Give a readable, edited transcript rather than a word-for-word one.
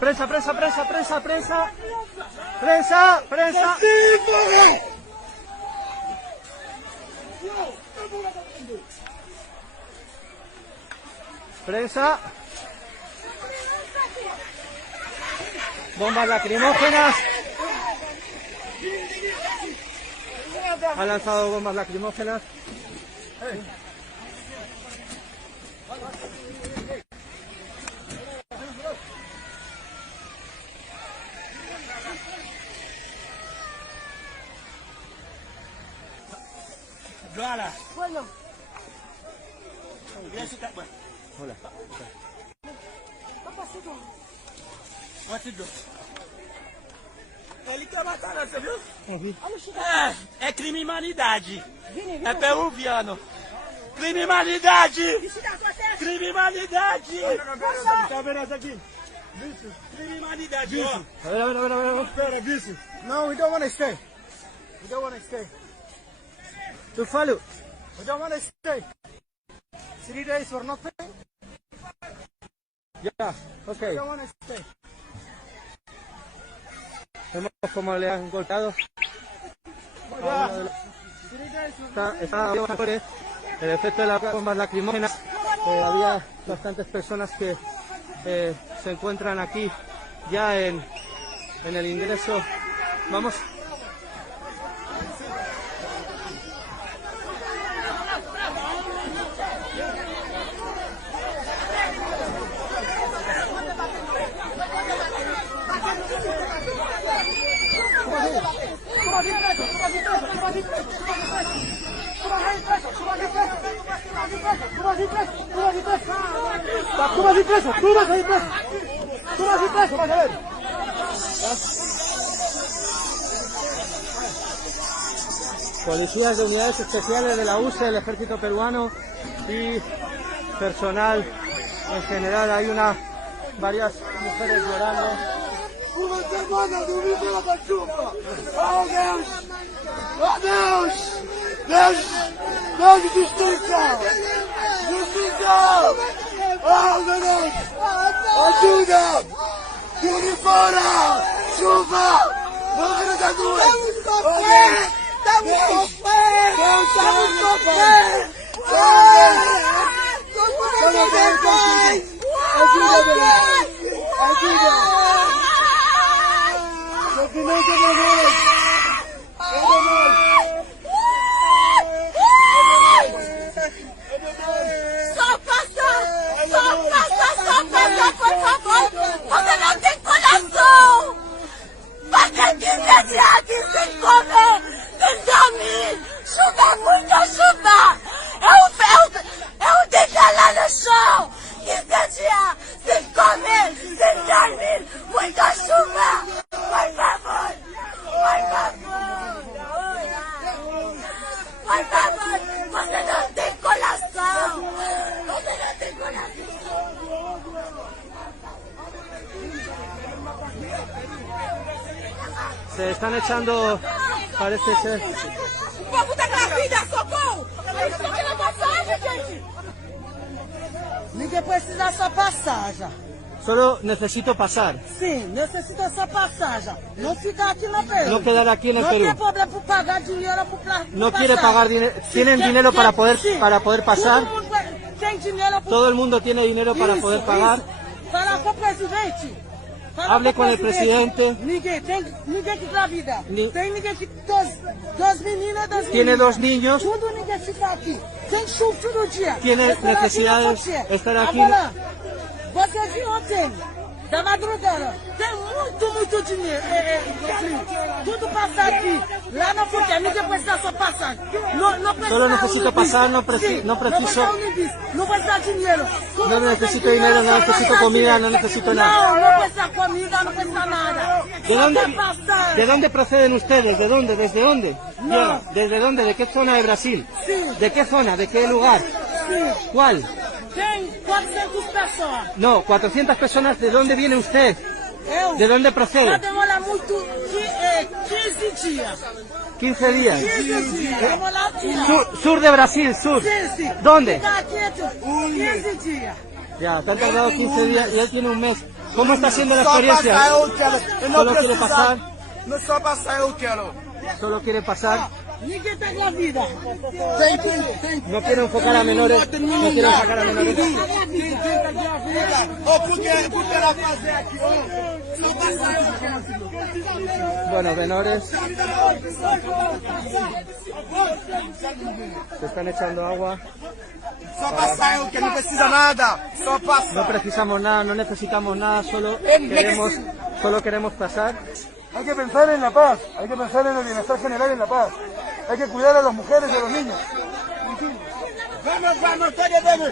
Prensa, prensa, prensa, prensa, prensa. Prensa, prensa. Prensa. Bombas lacrimógenas. Ha lanzado bombas lacrimógenas. Hola. Bueno. Hola. Ele quer matar nós, você viu? Ouvi. É criminalidade. É peruviano. Criminalidade! Criminalidade! Tá vendo essa aqui? Criminalidade, ó. A ver. Espera, vice. No, we don't want to stay. We don't want to stay. To follow. We don't want to stay. 3 days for nothing? Yeah, okay. We don't want to stay. Vemos cómo le han golpeado. Está el efecto de las bombas lacrimógenas. Había bastantes personas que se encuentran aquí ya en el ingreso. Vamos. Policías de unidades especiales de la UCE, el ejército peruano y personal en general. Hay varias mujeres llorando. ¡Oh, Deus! ¡Oh, Deus! ¡Deus! ¡Deus, justiça! ¡Justiça! ¡Oh, meu Deus! ¡Ajuda! ¡Tire fora! ¡Chuva! ¡Morre da luz! ¡Estamos com fé! ¡Estamos com fé! ¡Estamos com fé! ¡Ajuda, meu Deus! ¡Ajuda! Só passa, por favor! Você não tem coração! Você tinha de aqui sem comer, sem dormir! Chuva, muita chuva! Eu deixo lá no chão! 15 dias sem comer, sem dormir! Muita chuva! Por favor! Por favor! Por favor! Você não tem coração! Você não tem coração! Se están echando, parece ser. O povo tá gravida, socorro! Eles estão tirando passagem, gente! Ninguém precisa só passagem. Solo necesito pasar. Sim, necessita só passagem. Não ficar aqui no Peru. No quedar aquí en el Não tem Perú. problema por pagar dinheiro para No quiere pagar dinero. ¿Tienen dinero para poder pasar? Todo mundo tem dinheiro. Todo el mundo tiene dinero para poder pagar. Fala com o presidente. Hable con el presidente. Ninguém que gravida. Tem ninguém que duas meninas, Tiene 2 niños. Tudo ninguém fica aqui. Tem chuva todo dia. Tiene Estará necesidades aqui estar aquí. Agora, você viu ontem da madrugada. Tem muito dinheiro. Tudo passa aqui. Lá na fronteira, ninguém precisa só passar. Não precisa Solo necesito pasar, no preciso. Não precisa dinheiro. No necesito dinero, no necesito comida, no necesito nada. Não precisa comida, não precisa nada. ¿De dónde proceden ustedes? ¿De dónde? ¿Desde dónde? No. ¿Desde dónde? ¿De qué zona de Brasil? Sí. ¿De qué zona? ¿De qué lugar? Sí. ¿Cuál? Tem 400 pessoas. No, 400 personas. ¿De dónde viene usted? ¿De dónde procede? Já demora muito, 15 dias. 15 días. 15 dias. Vamos lá tirar. Sur de Brasil, sur. Sí. ¿Dónde? Fica aqui 15 dias. Ya, te han tardado 15 días y él tiene un mes. ¿Cómo está siendo la experiencia? Solo quiere pasar. Não só passar, eu quero. Solo quiere pasar. Ninguém pega a vida. No quiero enfocar a menores. No quiero enfocar a menores. Porque ela fazer aqui, só passar. Bueno, menores. Se están echando agua. Só passar, eu quero, não precisa nada. Só No passar. precisamos nada, no necesitamos nada, solo queremos pasar. Hay que pensar en la paz, hay que pensar en el bienestar general en la paz. Hay que cuidar a las mujeres y a los niños. Vamos, todos, vamos.